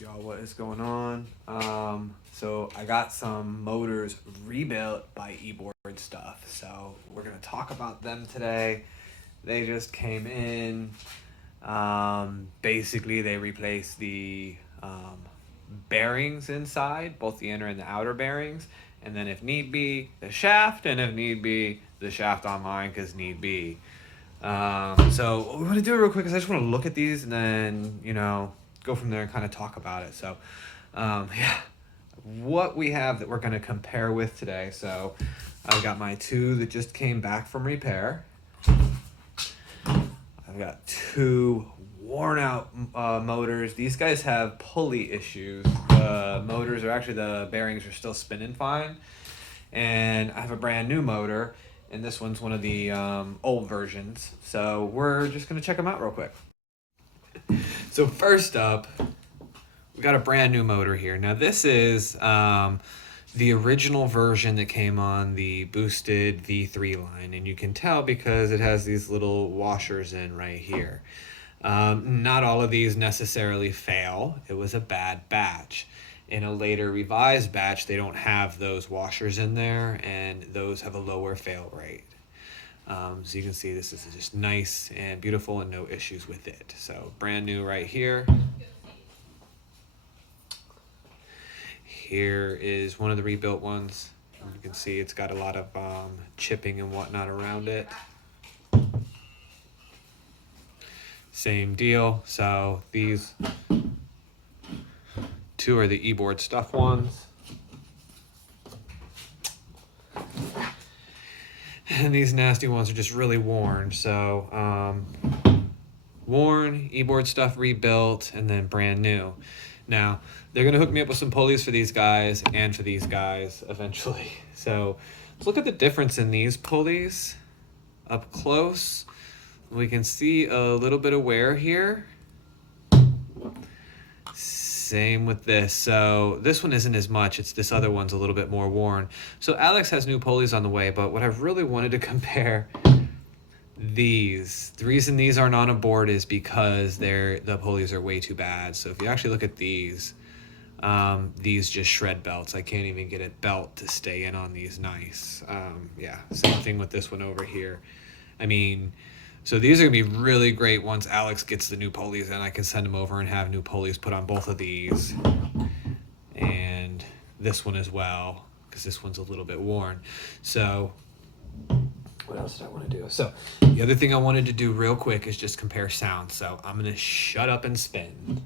Y'all, what is going on? So I got some motors rebuilt by eBoardstuff, so we're gonna talk about them today. They just came in. Basically they replaced the bearings inside, both the inner and the outer bearings, and then if need be the shaft, and if need be the shaft on mine because need be. So what we're gonna do real quick is I just want to look at these and then go from there and kind of talk about it. So yeah, what we have that we're going to compare with today. So I've got my two that just came back from repair. I've got two worn out motors. These guys have pulley issues. The motors are actually, the bearings are still spinning fine. And I have a brand new motor, and this one's one of the old versions. So we're just going to check them out real quick. So first up, we got a brand new motor here. Now this is the original version that came on the boosted V3 line, and you can tell because it has these little washers in right here. Not all of these necessarily fail. It was a bad batch. In a later revised batch, they don't have those washers in there, and those have a lower fail rate. So you can see this is just nice and beautiful and no issues with it. So brand new right here. Here is one of the rebuilt ones. You can see it's got a lot of chipping and whatnot around it. Same deal. So these two are the eBoardstuff ones. And these nasty ones are just really worn. So worn, eBoardstuff rebuilt, and then brand new. Now they're gonna hook me up with some pulleys for these guys and for these guys eventually. So let's look at the difference in these pulleys up close. We can see a little bit of wear here. Same with this. So this one isn't as much. It's this other one's a little bit more worn. So Alex has new pulleys on the way, but what I've really wanted to compare these. The reason these aren't on a board is because the pulleys are way too bad. So if you actually look at these just shred belts. I can't even get a belt to stay in on these nice. Yeah, same thing with this one over here. I mean, so these are gonna be really great once Alex gets the new pulleys in. I can send him over and have new pulleys put on both of these. And this one as well, because this one's a little bit worn. So what else did I want to do? So the other thing I wanted to do real quick is just compare sound. So I'm gonna shut up and spin.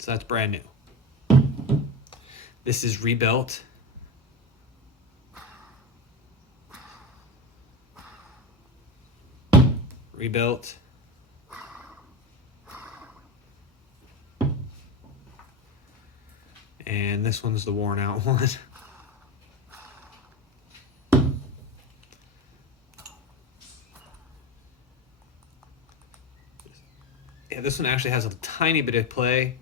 So that's brand new. This is rebuilt. Rebuilt. And this one's the worn out one. Yeah, this one actually has a tiny bit of play,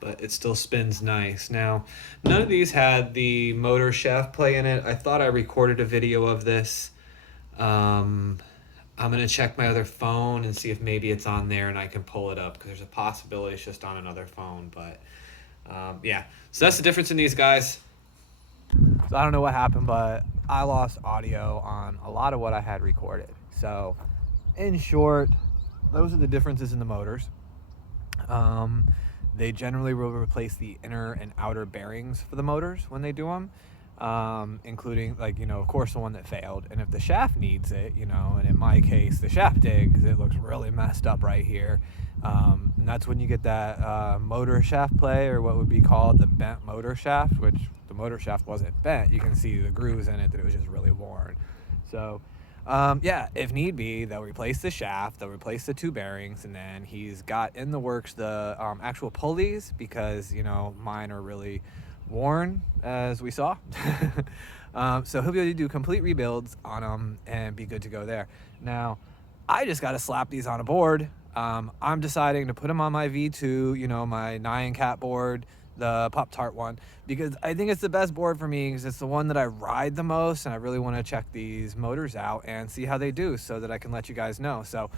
but it still spins nice. Now, none of these had the motor shaft play in it. I thought I recorded a video of this. I'm gonna check my other phone and see if maybe it's on there and I can pull it up, because there's a possibility it's just on another phone. But yeah, so that's the difference in these guys. So I don't know what happened, but I lost audio on a lot of what I had recorded. So in short, those are the differences in the motors. They generally will replace the inner and outer bearings for the motors when they do them, including, like, of course, the one that failed. And if the shaft needs it, and in my case, the shaft did, because it looks really messed up right here. And that's when you get that motor shaft play, or what would be called the bent motor shaft, which the motor shaft wasn't bent. You can see the grooves in it, that it was just really worn. So yeah, if need be, they'll replace the shaft, they'll replace the two bearings, and then he's got in the works the actual pulleys, because mine are really worn, as we saw. So he'll be able to do complete rebuilds on them and be good to go there. Now, I just got to slap these on a board. I'm deciding to put them on my V2, my 9 cat board, the Pop-Tart one, because I think it's the best board for me because it's the one that I ride the most, and I really want to check these motors out and see how they do so that I can let you guys know. So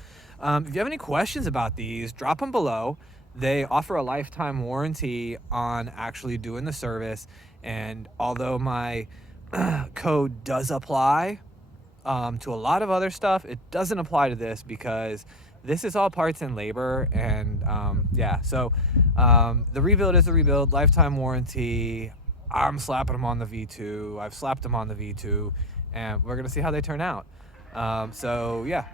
if you have any questions about these, drop them below. They offer a lifetime warranty on actually doing the service, and although my code does apply to a lot of other stuff, it doesn't apply to this because this is all parts and labor. And yeah, so the rebuild is a rebuild, lifetime warranty. I'm slapping them on the V2. I've slapped them on the V2, and we're gonna see how they turn out. So yeah,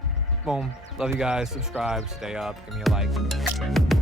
boom. Love you guys. Subscribe, stay up, give me a like.